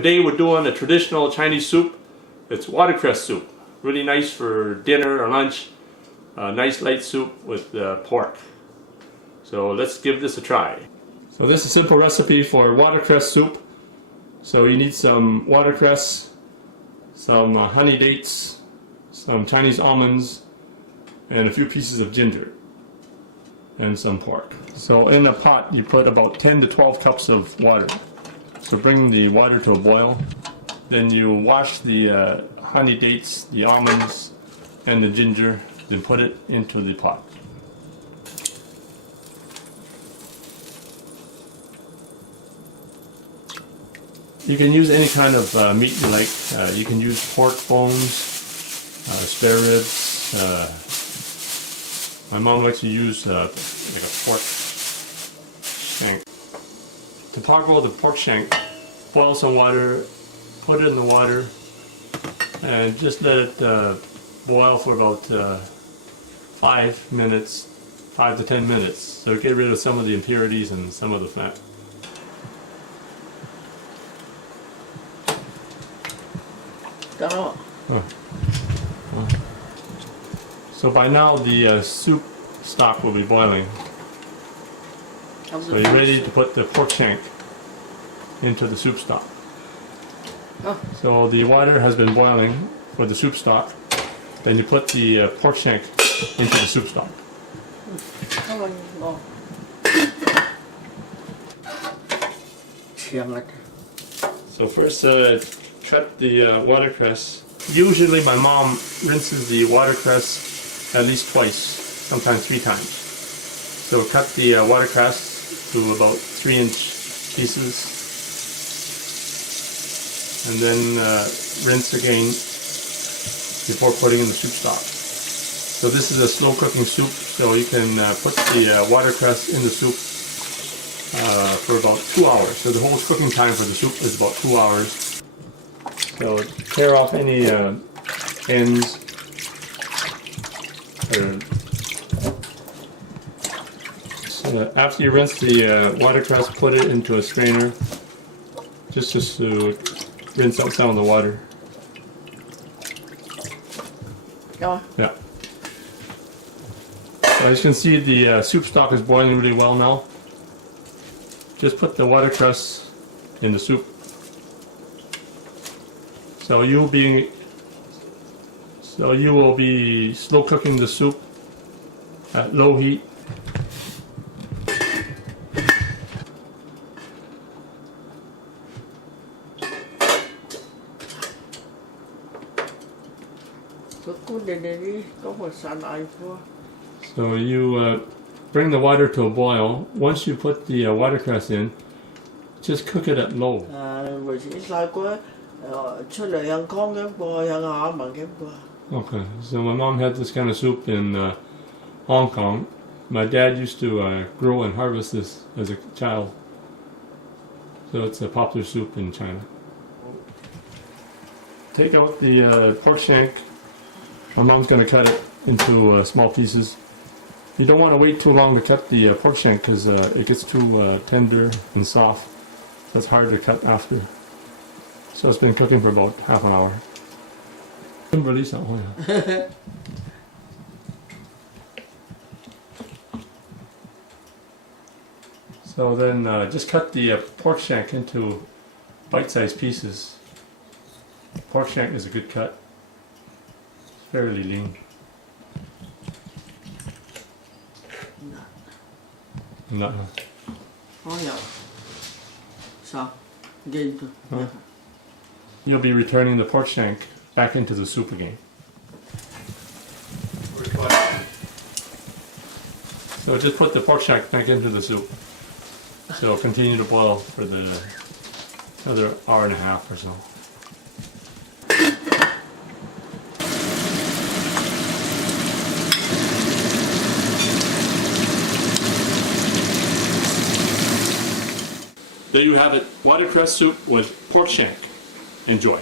Today we're doing a traditional Chinese soup. It's watercress soup. Really nice for dinner or lunch. Nice light soup with pork. So let's give this a try. So this is a simple recipe for watercress soup. So you need some watercress, some honey dates, some Chinese almonds, and a few pieces of ginger, and some pork. So in a pot you put about 10 to 12 cups of water. So bring the water to a boil. Then you wash the honey dates, the almonds, and the ginger, then put it into the pot. You can use any kind of meat you like. You can use pork bones, spare ribs. My mom likes to use like a pork shank. To parboil the pork shank, boil some water, put it in the water, and just let it boil for about 5 to 10 minutes. So get rid of some of the impurities and some of the fat. So by now the soup stock will be boiling. So you're ready to put the pork shank into the soup stock. So the water has been boiling for the soup stock. Then you put the pork shank into the soup stock. So first cut the watercress. Usually my mom rinses the watercress at least twice, sometimes 3 times. So cut the watercress to about 3-inch pieces, and then rinse again before putting in the soup stock. So this is a slow cooking soup, so you can put the watercress in the soup for about 2 hours. So the whole cooking time for the soup is about 2 hours. So tear off any ends. So after you rinse the watercress, put it into a strainer, just to rinse out some of the water. Yeah. So as you can see, the soup stock is boiling really well now. Just put the watercress in the soup. So you will be slow cooking the soup at low heat. So you bring the water to a boil. Once you put the watercress in, just cook it at low. Okay, so my mom had this kind of soup in Hong Kong. My dad used to grow and harvest this as a child. So it's a popular soup in China. Take out the pork shank. My mom's going to cut it into small pieces. You don't want to wait too long to cut the pork shank because it gets too tender and soft. So it's hard to cut after. So it's been cooking for about half an hour. So then just cut the pork shank into bite-sized pieces. Pork shank is a good cut. It's fairly lean. No. You'll be returning the pork shank back into the soup again. So just put the pork shank back into the soup. So continue to boil for the another hour and a half or so. There you have it, watercress soup with pork shank. Enjoy.